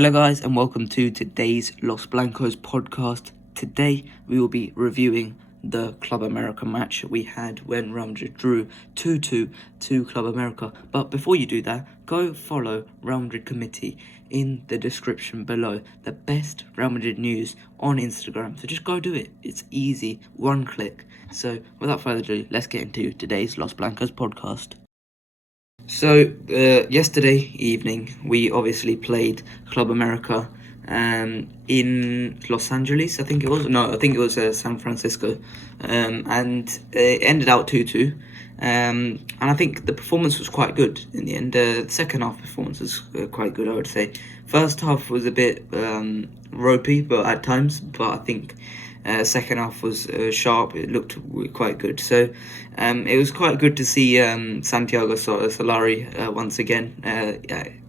Hello guys and welcome to today's Los Blancos podcast. Today we will be reviewing the Club America match we had when Real Madrid drew 2-2 to Club America. But before you do that, go follow RealMadridCommittee in the description below. The best Real Madrid news on Instagram. So just go do it. It's easy, one click. So without further ado, let's get into today's Los Blancos podcast. So, yesterday evening, we obviously played Club America in Los Angeles, I think it was. No, I think it was San Francisco. And it ended out 2-2. And I think the performance was quite good in the end. The second half performance was quite good, I would say. First half was a bit ropey, but at times. But I think second half was sharp. It looked quite good. So it was quite good to see Santiago Solari once again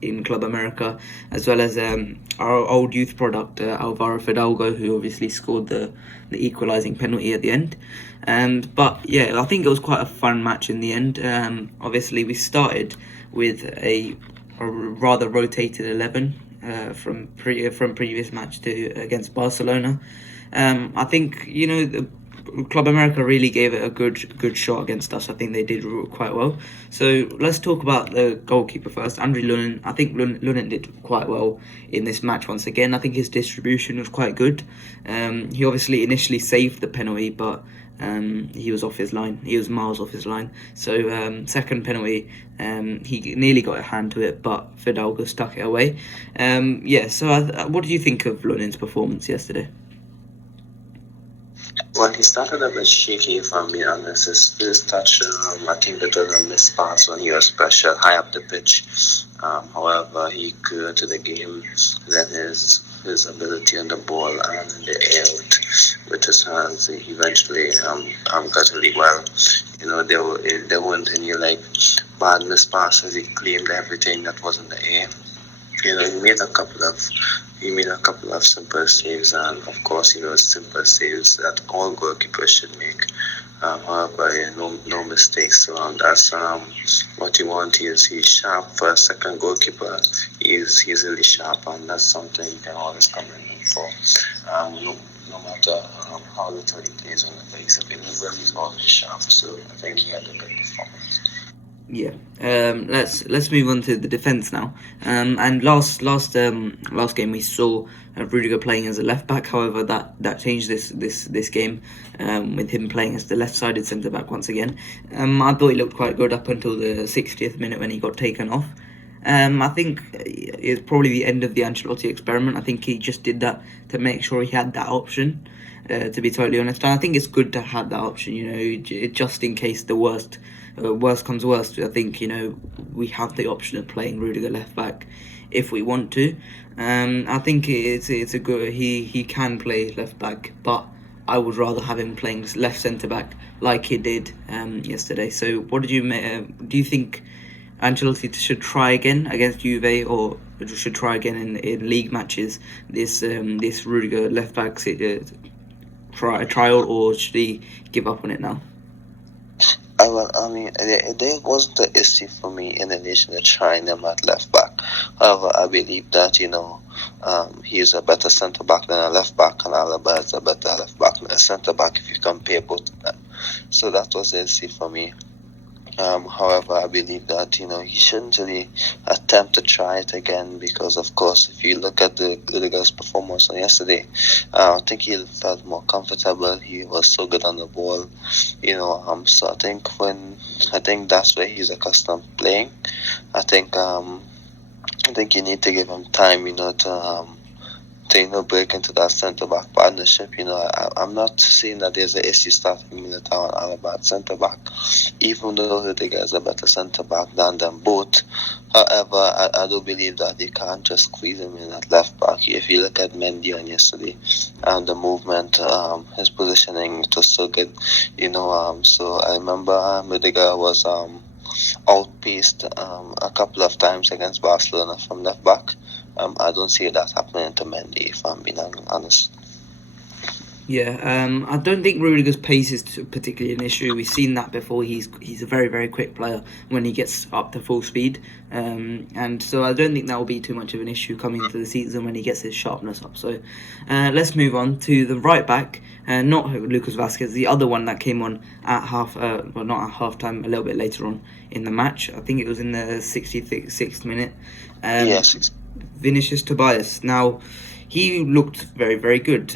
in Club America, as well as our old youth product Alvaro Fidalgo, who obviously scored the equalising penalty at the end. But yeah, I think it was quite a fun match in the end. Obviously, we started with a rather rotated 11 from previous match against Barcelona. I think, the Club America really gave it a good shot against us. I think they did quite well. So let's talk about the goalkeeper first, Andre Lunin. I think Lunin did quite well in this match once again. I think his distribution was quite good. He obviously initially saved the penalty, but he was off his line. He was miles off his line. So second penalty, he nearly got a hand to it, but Fidalgo stuck it away. So what do you think of Lunin's performance yesterday? Well, he started a bit shaky, if I'm being honest. His first touch, I think it was a missed pass when he was pressured high up the pitch. However, he grew into the game. Then his ability on the ball and in the air with his hands, he eventually got really well. There weren't any bad missed passes. He claimed everything that was in the air. He made a couple of simple saves, and of course, simple saves that all goalkeepers should make. However, no mistakes. So that's what you want. He's sharp for a second goalkeeper. He's really sharp, and that's something you can always commend him for. No matter how little he plays on the base of it, he's always sharp. So I think he had a good performance. Yeah, let's move on to the defence now. And last game we saw Rudiger playing as a left back. However, that changed this game with him playing as the left-sided centre back once again. I thought he looked quite good up until the 60th minute when he got taken off. I think it's probably the end of the Ancelotti experiment. I think he just did that to make sure he had that option. To be totally honest, and I think it's good to have that option. Just in case the worst comes worst. I think we have the option of playing Rudiger left back if we want to. I think it's a good. He can play left back, but I would rather have him playing left centre back like he did yesterday. So, what do you think? Ancelotti should try again against Juve, or should try again in league matches this Rudiger left back trial, or should he give up on it now? There wasn't the issue for me in addition to trying them at left back. However, I believe that he's a better centre back than a left back, and Alaba is a better left back than a centre back if you compare both of them. So that was the issue for me. However, I believe that he shouldn't really attempt to try it again, because of course, if you look at the Rudiger's performance on yesterday, I think he felt more comfortable. He was so good on the ball, So I think that's where he's accustomed to playing. I think you need to give him time, to break into that centre back partnership. I'm not saying that there's an issue starting Militao and Alaba at centre back, even though Rudiger is a better centre back than them both. However, I do believe that you can't just squeeze him in at left back. If you look at Mendy on yesterday, the movement, his positioning, it was so good. So I remember Rudiger was outpaced a couple of times against Barcelona from left back. I don't see that happening to Mendy, if I'm being honest. Yeah, I don't think Rudiger's pace is particularly an issue. We've seen that before. He's a very, very quick player when he gets up to full speed, and so I don't think that will be too much of an issue coming into the season when he gets his sharpness up. So let's move on to the right back, not Lucas Vazquez, the other one that came on at not at half time, a little bit later on in the match. I think it was in the 66th minute. Yes. Vinicius Tobias. Now, he looked very, very good.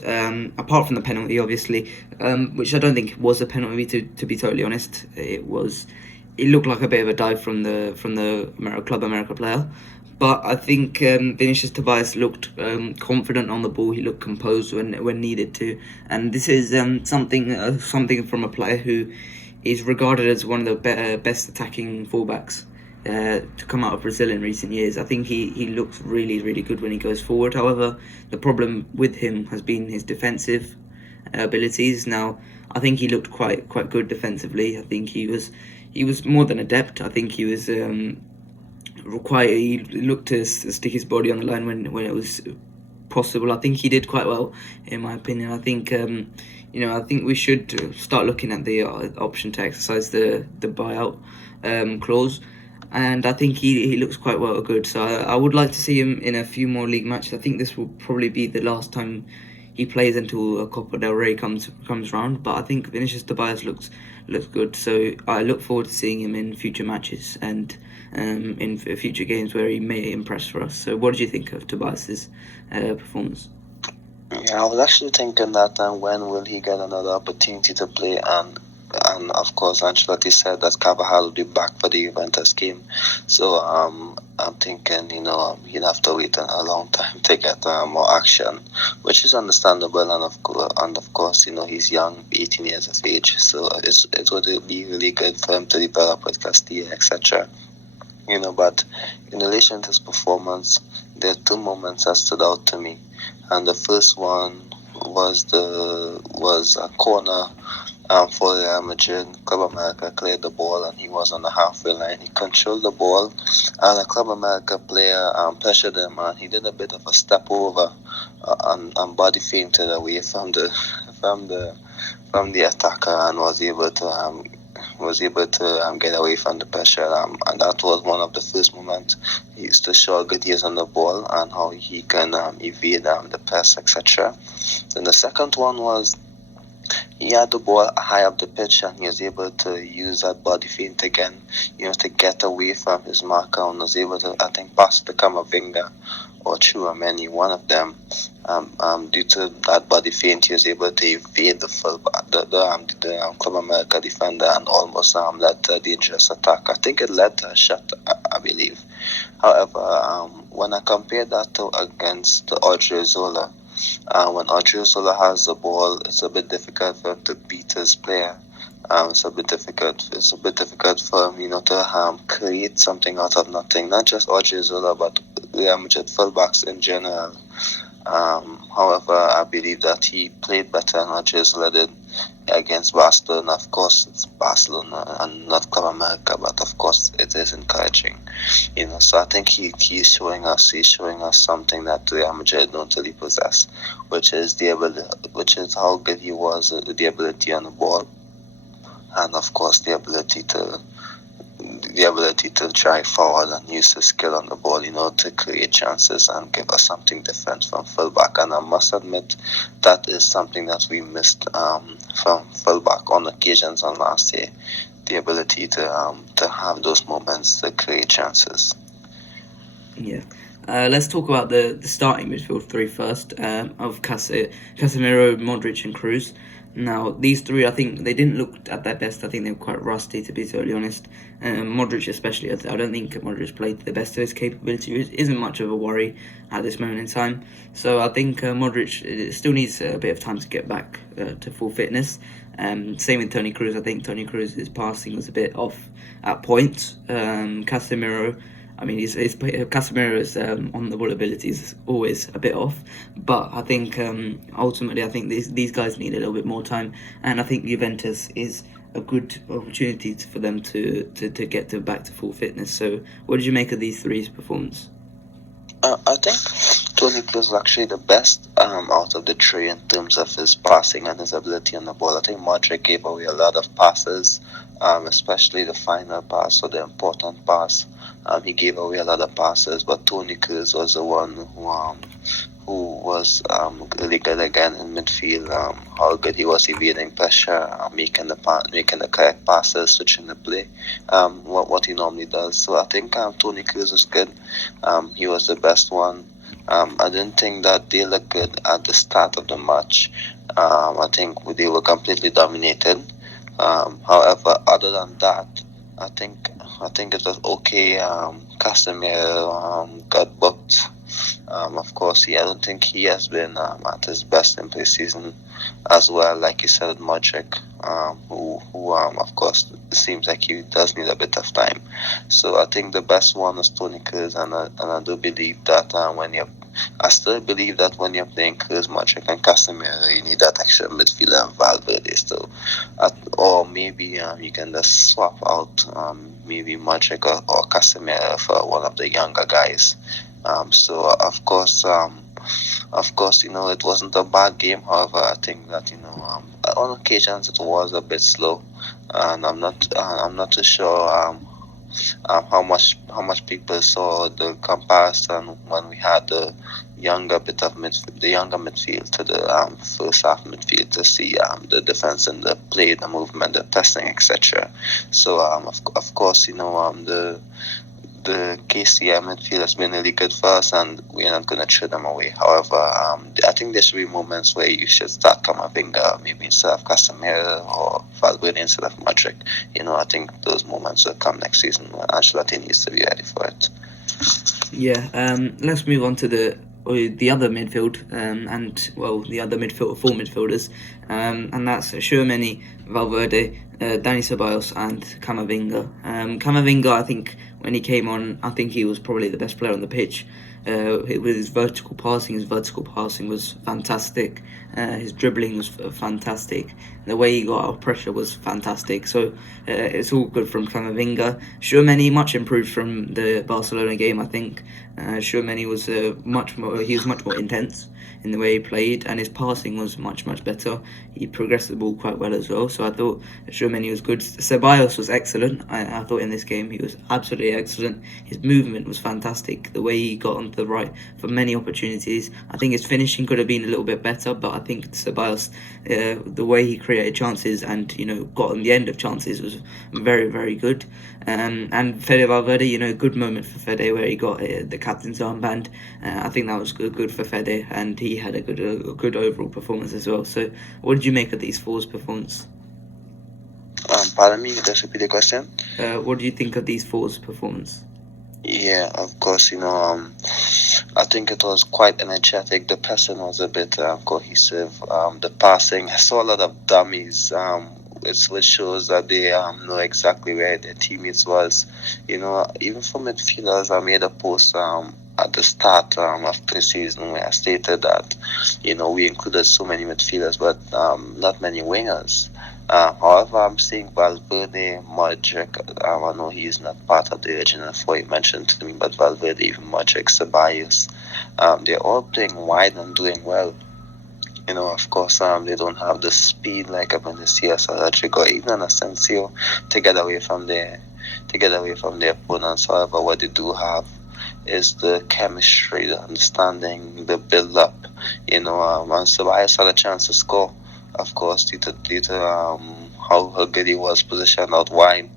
Apart from the penalty, obviously, which I don't think was a penalty. To be totally honest, it was. It looked like a bit of a dive from the Club America player, but I think Vinicius Tobias looked confident on the ball. He looked composed when needed to, and this is something from a player who is regarded as one of the best attacking fullbacks to come out of Brazil in recent years. I think he looks really, really good when he goes forward. However, the problem with him has been his defensive abilities. Now, I think he looked quite good defensively. I think he was more than adept. I think he was he looked to stick his body on the line when it was possible. I think he did quite well, in my opinion. I think I think we should start looking at the option to exercise the buyout clause. And I think he looks quite good. So I would like to see him in a few more league matches. I think this will probably be the last time he plays until a Copa del Rey comes round. But I think Vinicius Tobias looks good. So I look forward to seeing him in future matches and in future games where he may impress for us. So what did you think of Tobias's performance? Yeah, I was actually thinking that when will he get another opportunity to play, and of course Ancelotti said that Carvajal will be back for the Juventus game. So I'm thinking, he'll have to wait a long time to get more action, which is understandable, and of course, he's young, 18 years of age, so it would be really good for him to develop with Castilla, etc. But in relation to his performance, there are two moments that stood out to me, and the first one was a corner for Real Madrid. Club America cleared the ball and he was on the halfway line. He controlled the ball and a Club America player pressured him, and he did a bit of a step over and body fainted away from the attacker and was able to get away from the pressure, and that was one of the first moments he used to show how good he is on the ball and how he can evade the press, etc. Then the second one was he had the ball high up the pitch and he was able to use that body feint again, to get away from his marker, and was able to, I think, pass to Camavinga or Chouameni, one of them. Due to that body feint, he was able to evade the Club America defender and almost led to a dangerous attack. I think it led to a shot, I believe. However, when I compare that against Odriozola, when Odriozola has the ball, it's a bit difficult for him to beat his player. It's a bit difficult for him, to create something out of nothing. Not just Odriozola, but Real Madrid fullbacks in general. However, I believe that he played better than Odriozola did against Barcelona. Of course, it's Barcelona and not Club America, but of course it is encouraging. So I think he's showing us something that Real Madrid don't really possess, which is how good he was, the ability on the ball, and of course the ability to drive forward and use his skill on the ball, to create chances and give us something different from fullback. And I must admit that is something that we missed from fullback on occasions on last year, the ability to have those moments to create chances. Yeah. Let's talk about the starting midfield three first, of Casemiro, Modric and Kroos. Now, these three, I think they didn't look at their best. I think they were quite rusty, to be totally honest. Modric especially, I don't think Modric played to the best of his capability. It isn't much of a worry at this moment in time. So I think Modric still needs a bit of time to get back to full fitness. Same with Toni Kroos. I think Toni Kroos' passing was a bit off at points. Casemiro, his Casemiro's on the ball ability is always a bit off, but I think ultimately these guys need a little bit more time, and I think Juventus is a good opportunity for them to get back to full fitness. So, what did you make of these three's performance? I think, to Toni Kroos was actually the best out of the three in terms of his passing and his ability on the ball. I think Modric gave away a lot of passes, especially the final pass or the important pass. He gave away a lot of passes, but Toni Kroos was the one who was really good again in midfield. How good he was evading pressure, making the correct passes, switching the play. What he normally does. So I think Toni Kroos was good. He was the best one. I didn't think that they looked good at the start of the match. I think they were completely dominated. However, other than that, I think it was okay. Casemiro got booked. Of course, I don't think he has been at his best in pre-season as well. Like you said, Modric, who of course it seems like he does need a bit of time. So I think the best one is Toni Kroos, and I do believe that I still believe that when you're playing Kroos, Modric, and Casemiro, you need that extra midfielder and Valverde still. Or maybe you can just swap out maybe Modric or Casemiro for one of the younger guys. So of course, it wasn't a bad game. However, I think that on occasions it was a bit slow, and I'm not too sure how much people saw the comparison when we had the younger midfield to the first half midfield to see the defense and the play, the movement, the pressing, etc. So of course, the KCM midfield has been really good for us, and we're not going to throw them away. However, I think there should be moments where you should start Camavinga maybe instead of Casemiro or Valverde instead of Modric. I think those moments will come next season when Ancelotti needs to be ready for it. Yeah, let's move on to the other midfield, the other midfield, four midfielders, and that's Tchouaméni, Valverde, Dani Ceballos, and Camavinga. Camavinga, I think when he came on, I think he was probably the best player on the pitch. With his vertical passing was fantastic. His dribbling was fantastic. The way he got out of pressure was fantastic. So it's all good from Camavinga. Tchouaméni much improved from the Barcelona game. I think Tchouaméni was much more intense in the way he played, and his passing was much better. He progressed the ball quite well as well. So I thought Tchouaméni was good. Ceballos was excellent. I thought in this game he was absolutely excellent. His movement was fantastic. The way he got onto the right for many opportunities. I think his finishing could have been a little bit better, but I think Ceballos, the way he created chances and got on the end of chances was very good. And Fede Valverde, good moment for Fede where he got the captain's armband. I think that was good for Fede, and he had a good overall performance as well. So, what did you make of these four's performance? Pardon me, just repeat the question. What do you think of these four's performance? Yeah, of course, I think it was quite energetic. The passing was a bit cohesive. The passing, I saw a lot of dummies, which shows that they know exactly where their teammates was. Even for midfielders, I made a post at the start of pre-season where I stated that, we included so many midfielders, but not many wingers. However, I'm seeing Valverde, Modric. I know he is not part of the original four you mentioned to me, but Valverde, even Modric, Ceballos, they're all playing wide and doing well. Of course, they don't have the speed like a Vinicius or Rodrigo, or even Asensio to get away from their opponents. However, what they do have is the chemistry, the understanding, the build-up. And Ceballos had a chance to score, of course, due to how good he was positioned out wide,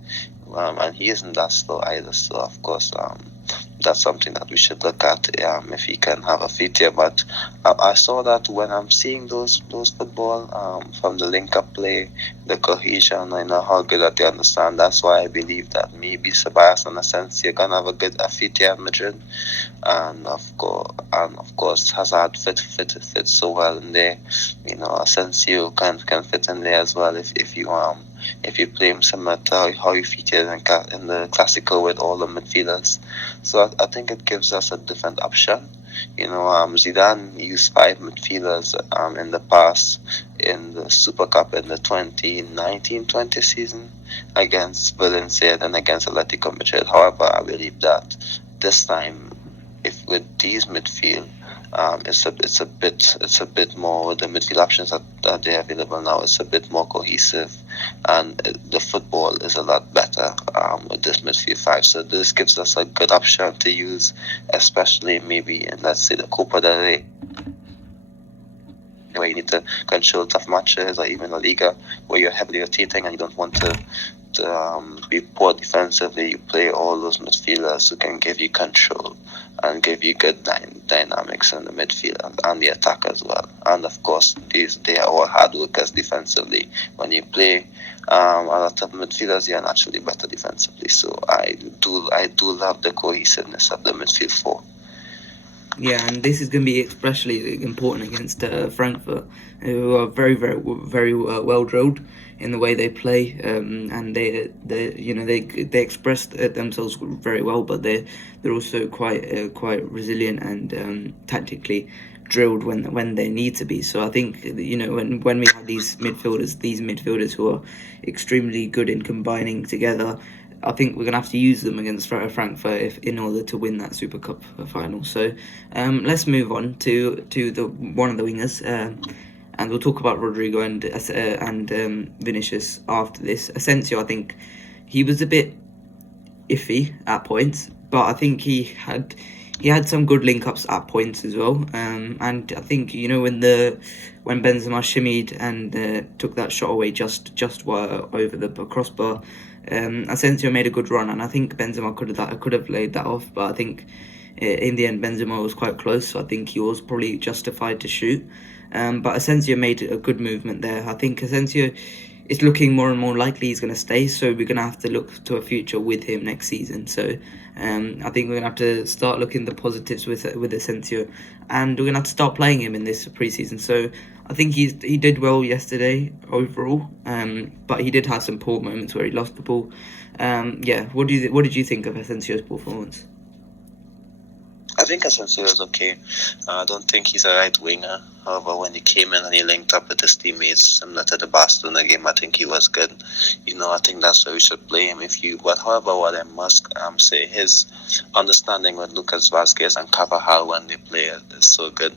and he isn't that slow either. So of course, that's something that we should look at if he can have a fit here. But I saw that when I'm seeing those football from the link-up play, the cohesion, I know how good that they understand. That's why I believe that maybe Ceballos and Asensio gonna have a fit here at Madrid, and of course Hazard fit so well in there. Asensio can fit in there as well if you play him similar to how you featured in the Classico with all the midfielders. So I think it gives us a different option. Zidane used 5 midfielders in the past in the Super Cup in the 2019-20 season against Valencia and against Atletico Madrid. However, I believe that this time, if with these midfield, It's a bit more, the midfield options that they are available now. It's a bit more cohesive, and the football is a lot better with this midfield five. So this gives us a good option to use, especially maybe in, let's say, the Copa del Rey, where you need to control tough matches, or even La Liga, where you're heavily rotating and you don't want to be poor defensively. You play all those midfielders who can give you control and give you good dynamics in the midfield and the attack as well. And of course, they are all hard workers defensively. When you play a lot of midfielders, you're naturally better defensively. So I do love the cohesiveness of the midfield four. Yeah, and this is going to be especially important against Frankfurt, who are very well drilled in the way they play, and they express themselves very well, but they're also quite resilient and tactically drilled when they need to be. So I think when we have these midfielders who are extremely good in combining together, I think we're going to have to use them against Frankfurt in order to win that Super Cup final. So let's move on to the one of the wingers, and we'll talk about Rodrigo and Vinicius after this. Asensio, I think he was a bit iffy at points, but I think he had some good link-ups at points as well. And I think when Benzema shimmied and took that shot away just over the crossbar, Asensio made a good run, and I think Benzema could have laid that off, but I think in the end Benzema was quite close, so I think he was probably justified to shoot. But Asensio made a good movement there. I think Asensio is looking more and more likely he's going to stay, so we're going to have to look to a future with him next season. So I think we're going to have to start looking at the positives with Asensio, and we're going to have to start playing him in this pre-season. So I think he did well yesterday overall, but he did have some poor moments where he lost the ball. What did you think of Asensio's performance? I think Asensio is okay. I don't think he's a right winger. However, when he came in and he linked up with his teammates, similar to the Barcelona game, I think he was good. I think that's where we should play him. However, what I must say, his understanding with Lucas Vazquez and Carvajal when they play is so good.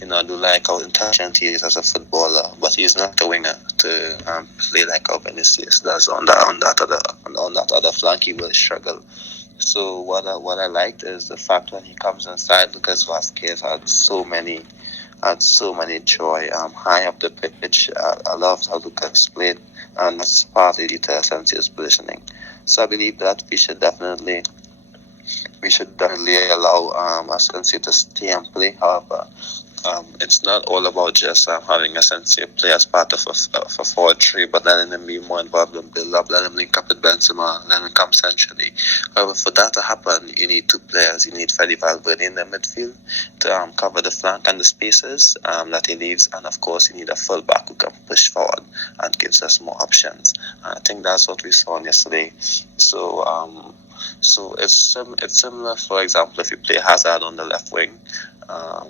I do like how intelligent he is as a footballer, but he's not a winger to play like how Vinicius does on that other flank. He will struggle. So what I liked is the fact when he comes inside, Lucas Vazquez had so many joy high up the pitch. I loved how Lucas played, and that's partly due to Asensio's positioning. So I believe that we should definitely allow Asensio to stay and play. However, it's not all about just having Asensio play as part of a forward three, but letting him be more involved in build-up, let him link up with Benzema, let him come centrally. However, for that to happen, you need two players. You need Fede Valverde in the midfield to cover the flank and the spaces that he leaves, and of course, you need a full-back who can push forward and gives us more options. And I think that's what we saw yesterday. So it's similar. For example, if you play Hazard on the left wing,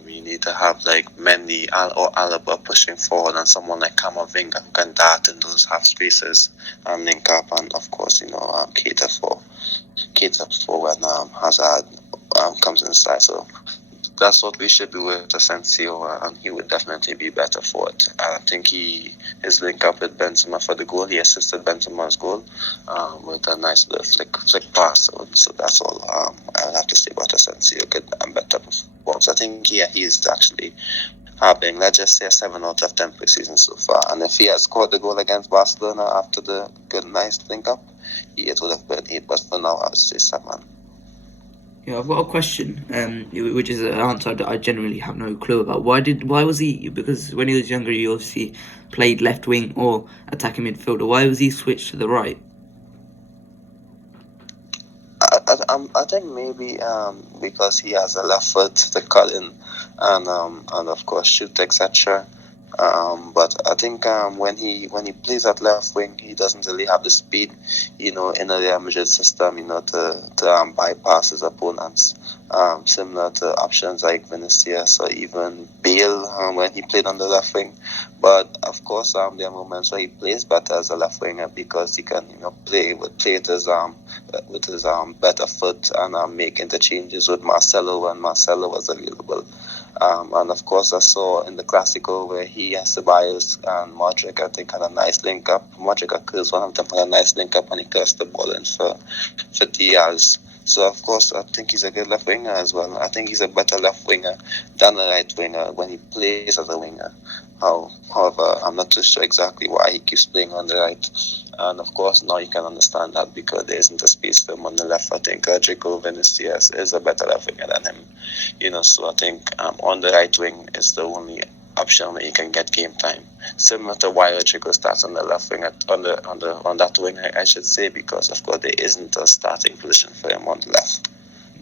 you need to have like Mendy or Alaba pushing forward, and someone like Camavinga who can dart in those half spaces and link up, and of course cater for when Hazard comes inside. So that's what we should do with Asensio, and he would definitely be better for it. I think his link up with Benzema for the goal, he assisted Benzema's goal with a nice little flick pass. So that's all I would have to say about Asensio. Good and better performance. I think he's actually having, let's just say, a 7 out of 10 preseason so far. And if he had scored the goal against Barcelona after the good nice link up, it would have been 8. But for now, I would say 7. Yeah, I've got a question, which is an answer that I generally have no clue about. Why was he? Because when he was younger, he obviously played left wing or attacking midfielder. Why was he switched to the right? I think maybe because he has a left foot to cut in and of course shoot, etc. But I think when he plays at left wing, he doesn't really have the speed, in the Real Madrid system, to bypass his opponents. Similar to options like Vinicius or even Bale when he played on the left wing. But of course, there are moments where he plays better as a left winger because he can, play with his better foot and make interchanges with Marcelo when Marcelo was available. And of course, I saw in the Clasico where he has Ceballos and Modric, I think, had a nice link up. Modric occurs one of them had a nice link up and he cursed the ball in for Diaz. So, of course, I think he's a good left winger as well. I think he's a better left winger than a right winger when he plays as a winger. However, I'm not too sure exactly why he keeps playing on the right. And of course, now you can understand that because there isn't a space for him on the left. I think Rodrigo Vinicius is a better left winger than him. So I think on the right wing is the only option where you can get game time. Similar to why Rodrigo starts on the left wing on that wing, I should say, because of course there isn't a starting position for him on the left.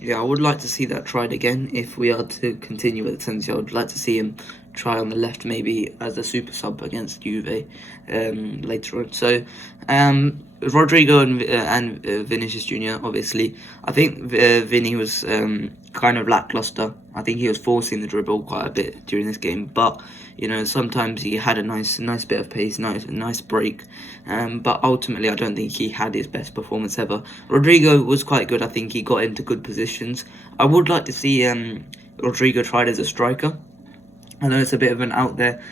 Yeah, I would like to see that tried again if we are to continue with Asensio. I would like to see him try on the left, maybe as a super sub against Juve later on. So, Rodrigo and Vinicius Junior. Obviously, I think Vinny was kind of lackluster. I think he was forcing the dribble quite a bit during this game, but sometimes he had a nice bit of pace, nice break. But ultimately, I don't think he had his best performance ever. Rodrigo was quite good. I think he got into good positions. I would like to see Rodrigo tried as a striker. I know it's a bit of an out there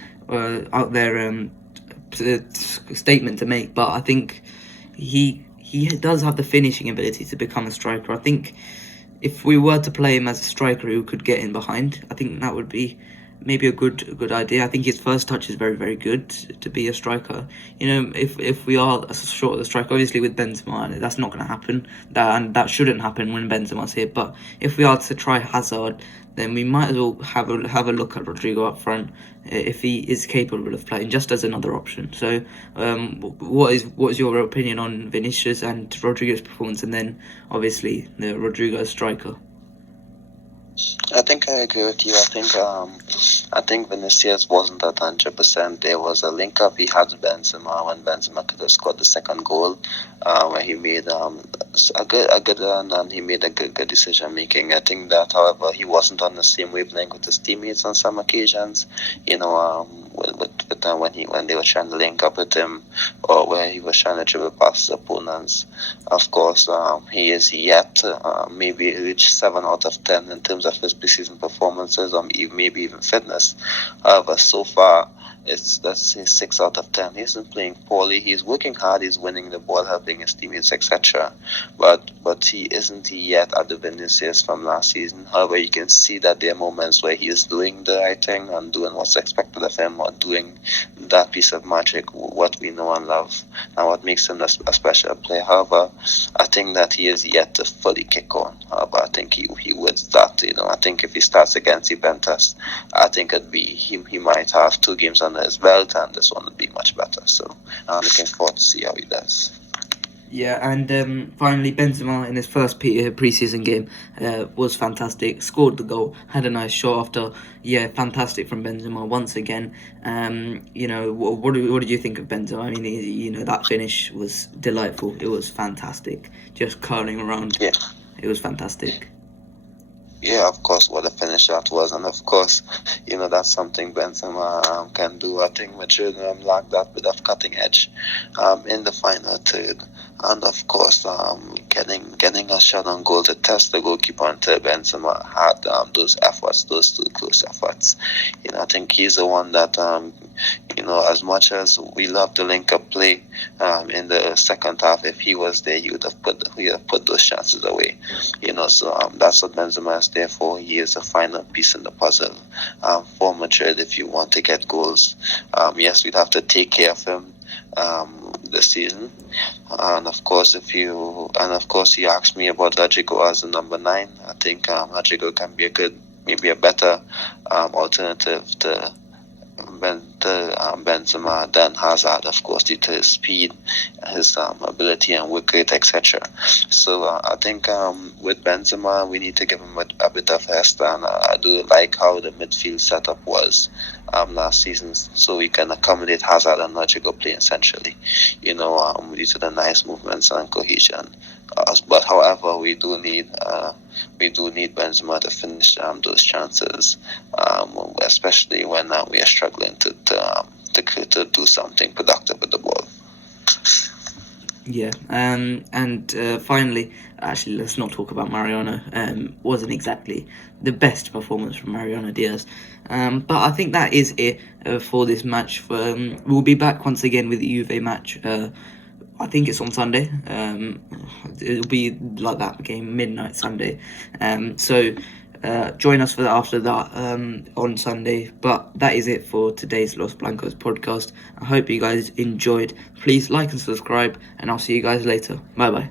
statement to make, but I think he does have the finishing ability to become a striker. I think if we were to play him as a striker who could get in behind, I think that would be maybe a good idea. I think his first touch is very, very good to be a striker. If we are short of the striker, obviously with Benzema, that's not going to happen. That shouldn't happen when Benzema's here. But if we are to try Hazard, then we might as well have a look at Rodrigo up front if he is capable of playing, just as another option. So, what is your opinion on Vinicius and Rodrigo's performance, and then obviously the Rodrigo striker? I think I agree with you. I think Vinicius wasn't at 100%. There was a link up he had with Benzema when Benzema could have scored the second goal, where he made a good run and he made a good decision making. I think that, however, he wasn't on the same wavelength with his teammates on some occasions. When they were trying to link up with him, or where he was trying to dribble past his opponents. Of course, he is yet maybe reach 7 out of 10 in terms of his preseason performances, or maybe even fitness. However, so far, let's say 6 out of 10. He isn't playing poorly. He's working hard. He's winning the ball, helping his teammates, etc. But he isn't yet at the Vinicius from last season. However, you can see that there are moments where he is doing the right thing and doing what's expected of him, or doing that piece of magic, what we know and love, and what makes him a special player. However, I think that he is yet to fully kick on. However, I think he would start. I think if he starts against Juventus, I think it'd be he might have 2 games under his belt, and this one would be much better. So I'm looking forward to see how he does. Yeah, and finally, Benzema in his first pre-season game was fantastic. Scored the goal, had a nice shot after. Yeah, fantastic from Benzema once again. What did you think of Benzema? I mean, that finish was delightful. It was fantastic, just curling around. Yeah, it was fantastic. Yeah, of course, what a finish that was. And of course, that's something Benzema can do. I think Madrid lacked that bit of cutting edge in the final third. And of course, getting a shot on goal to test the goalkeeper until Benzema had those efforts, those 2 close efforts. I think he's the one that, as much as we love the link-up play in the second half, if he was there, he would have put those chances away. So that's what Benzema is there for. He is a final piece in the puzzle for Madrid if you want to get goals. Yes, we'd have to take care of him this season. And of course, you asked me about Rodrigo as a number 9. I think Rodrigo can be maybe a better alternative to Benzema than Hazard, of course, due to his speed, his ability and work rate, etc. So I think with Benzema, we need to give him a bit of rest, and I do like how the midfield setup was last season, so we can accommodate Hazard and Rodrigo playing centrally, due to the nice movements and cohesion. But however, we do need Benzema to finish those chances, especially when we are struggling to do something productive with the ball. Yeah, and finally, actually, let's not talk about Mariano. Wasn't exactly the best performance from Mariano Diaz. But I think that is it for this match. We'll be back once again with the Juve match. I think it's on Sunday. It'll be like that game, midnight Sunday. So join us for that after that on Sunday. But that is it for today's Los Blancos podcast. I hope you guys enjoyed. Please like and subscribe, and I'll see you guys later. Bye bye.